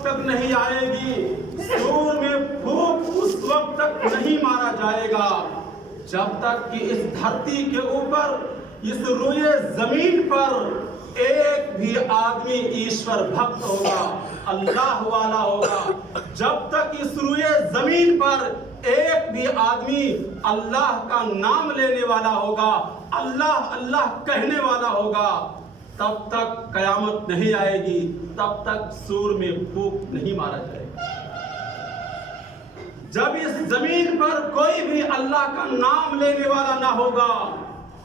تک نہیں آئے گی، سور میں پھونک اس وقت تک نہیں مارا جائے گا جب تک کہ اس دھرتی کے اوپر، اس روئے زمین پر ایک بھی آدمی ایشور بھکت ہوگا، اللہ والا ہوگا۔ جب تک اس روئے زمین پر ایک بھی آدمی اللہ کا نام لینے والا ہوگا، اللہ اللہ کہنے والا ہوگا، تب تک قیامت نہیں آئے گی، تب تک سور میں پھونک نہیں مارا جائے گا۔ جب اس زمین پر کوئی بھی اللہ کا نام لینے والا نہ ہوگا،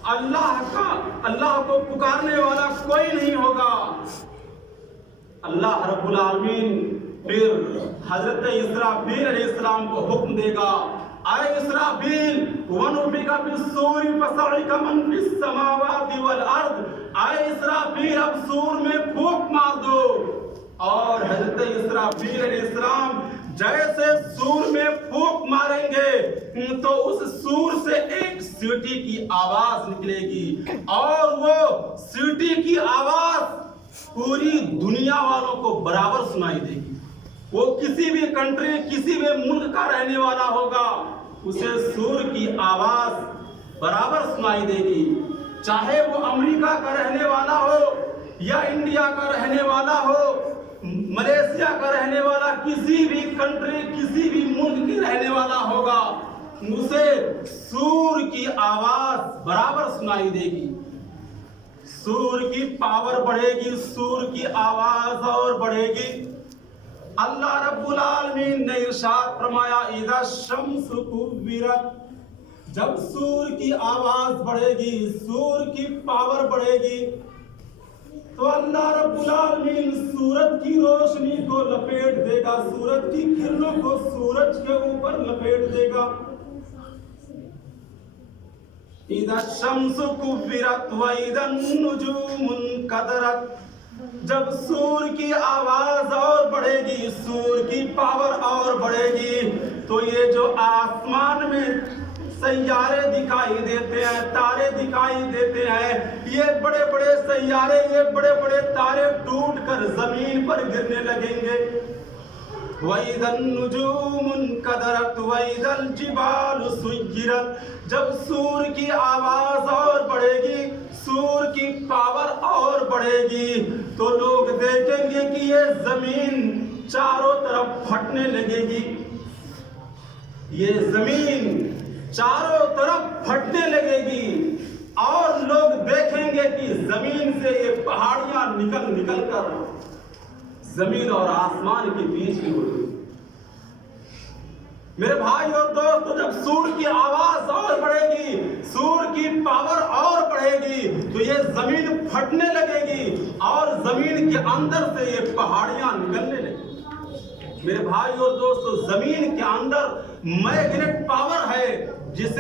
اللہ کو پکارنے والا کوئی نہیں ہوگا، اللہ رب العالمین پھر حضرت اسرافیل علیہ السلام کو حکم دے گا، اے اسرافیل وَنُفِخَ فِي الصُّورِ فَصَعِقَ مَن فِي السَّمَاوَاتِ وَالْأَرْضِ، اے اسرافیل اب سور میں پھونک مار دو۔ اور حضرت اسرافیل علیہ السلام جیسے سور میں پھونک ماریں گے تو اس سور سے ایک سیٹی کی آواز نکلے گی، اور وہ سیٹی کی آواز پوری دنیا والوں کو برابر سنائی دے گی۔ وہ کسی بھی کنٹری، کسی بھی ملک کا رہنے والا ہوگا، اسے سور کی آواز برابر سنائی دے گی، چاہے وہ امریکہ کا رہنے والا ہو یا انڈیا کا رہنے والا ہو، ملیشیا کا رہنے والا، کسی بھی کنٹری، کسی بھی ملک کی رہنے والا ہوگا، اسے سور کی آواز برابر سنائی دے گی۔ سور کی پاور بڑھے گی، سور کی آواز اور بڑھے گی۔ اللہ رب العالمین نے ارشاد فرمایا اذا الشمس کورت، جب سور کی آواز بڑھے گی، سور کی پاور بڑھے گی، تو اللہ رب العالمین سورج کی روشنی کو لپیٹ دے گا، سورج کی کرنوں کو سورج کے اوپر لپیٹ دے گا۔ اذا الشمس کورت واذا النجوم انکدرت، جب سور کی آواز اور بڑھے گی، سور کی پاور اور بڑھے گی، تو یہ جو آسمان میں سیارے دکھائی دیتے ہیں، تارے دکھائی دیتے ہیں، یہ بڑے بڑے سیارے، یہ بڑے بڑے تارے ٹوٹ کر زمین پر گرنے لگیں گے۔ وَإِذَا النُّجُومُ انْكَدَرَتْ وَإِذَا الْجِبَالُ سُيِّرَتْ، جب سور کی آواز اور بڑھے گی، سور کی پاور اور بڑھے گی، تو لوگ دیکھیں گے کہ یہ زمین چاروں طرف پھٹنے لگے گی، یہ زمین چاروں طرف پھٹنے لگے گی، اور لوگ دیکھیں گے کہ زمین سے یہ پہاڑیاں نکل کر زمین اور آسمان کے بیچ میں ہوتی۔ میرے بھائی اور دوستو، جب سور کی آواز اور بڑھے گی، سور کی پاور اور بڑھے گی، تو یہ زمین پھٹنے لگے گی، اور زمین کے اندر سے یہ پہاڑیاں نکلنے لگیں گی۔ میرے بھائی اور دوستو، زمین کے اندر میگنیٹ پاور ہے، جسے